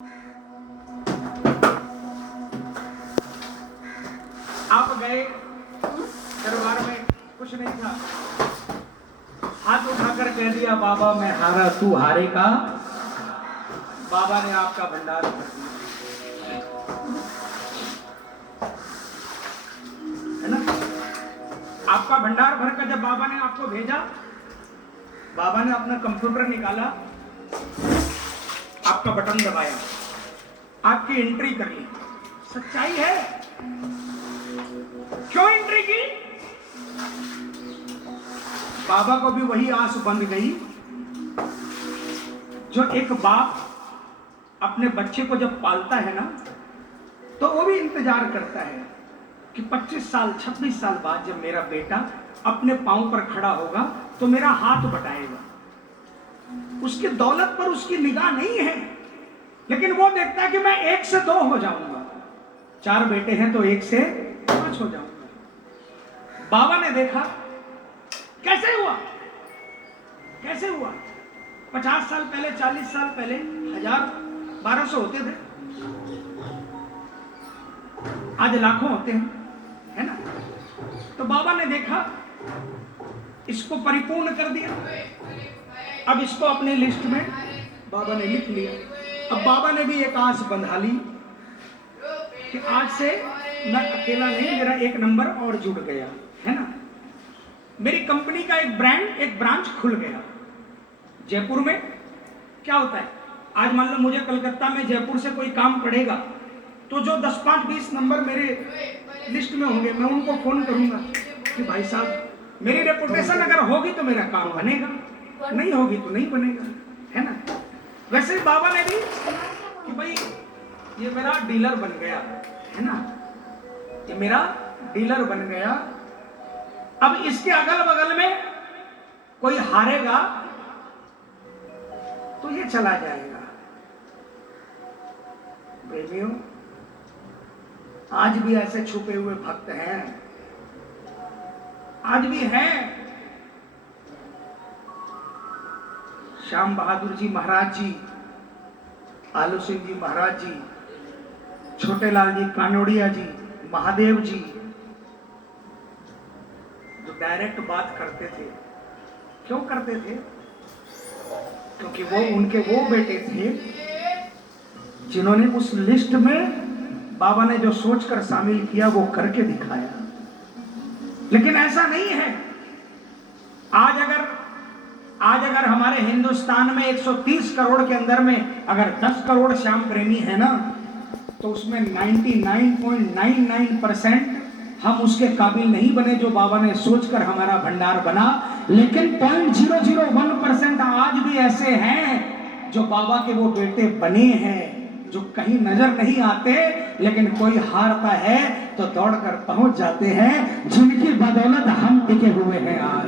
आप गए दरबार में, कुछ नहीं था, हाथ उठाकर कह दिया बाबा मैं हारा तू हारेगा। बाबा ने आपका भंडार भर दिया, है ना। आपका भंडार भरकर जब बाबा ने आपको भेजा, बाबा ने अपना कंप्यूटर निकाला, आपका बटन दबाया, आपकी एंट्री कर ली। सच्चाई है। क्यों एंट्री की? बाबा को भी वही आस बंध गई जो एक बाप अपने बच्चे को जब पालता है ना, तो वो भी इंतजार करता है कि 25 साल 26 साल बाद जब मेरा बेटा अपने पांव पर खड़ा होगा तो मेरा हाथ बटाएगा। उसकी दौलत पर उसकी निगाह नहीं है, लेकिन वो देखता है कि मैं 1 से 2 हो जाऊंगा, 4 बेटे हैं तो 1 से 5 हो जाऊंगा। बाबा ने देखा कैसे हुआ, कैसे हुआ। 50 साल पहले, 40 साल पहले 1000 1200 होते थे, आज लाखों होते हैं, है ना। तो बाबा ने देखा, इसको परिपूर्ण कर दिया। अब इसको अपने लिस्ट में बाबा ने लिख लिया। अब बाबा ने भी एक आस बंधा ली कि आज से मैं अकेला नहीं, मेरा एक नंबर और जुड़ गया, है ना। मेरी कंपनी का एक ब्रांच खुल गया जयपुर में। क्या होता है, आज मान लो मुझे कलकत्ता में जयपुर से कोई काम पड़ेगा, तो जो 10 5 20 नंबर मेरे लिस्ट में होंगे, मैं उनको फोन करूंगा कि भाई साहब मेरी रेपुटेशन अगर होगी तो मेरा काम बनेगा, नहीं होगी तो नहीं बनेगा, है ना। वैसे ही बाबा ने भी कि भाई ये मेरा डीलर बन गया, है ना, ये मेरा डीलर बन गया। अब इसके अगल बगल में कोई हारेगा तो ये चला जाएगा। प्रेमियों, आज भी ऐसे छुपे हुए भक्त हैं, आज भी हैं। श्याम बहादुर जी महाराज जी, आलू सिंह जी महाराज जी, छोटे लाल जी कानोड़िया जी, महादेव जी, जो डायरेक्ट बात करते थे। क्यों करते थे? क्योंकि वो उनके वो बेटे थे जिन्होंने उस लिस्ट में बाबा ने जो सोचकर शामिल किया वो करके दिखाया। लेकिन ऐसा नहीं है। आज अगर हमारे हिंदुस्तान में 130 करोड़ के अंदर में अगर 10 करोड़ श्याम प्रेमी है ना, तो उसमें 99.99% हम उसके काबिल नहीं बने जो बाबा ने सोचकर हमारा भंडार बना। लेकिन 0.001% आज भी ऐसे हैं जो बाबा के वो बेटे बने हैं, जो कहीं नजर नहीं आते, लेकिन कोई हारता है तो दौड़कर पहुंच जाते हैं, जिनकी बदौलत हम टिके हुए हैं आज।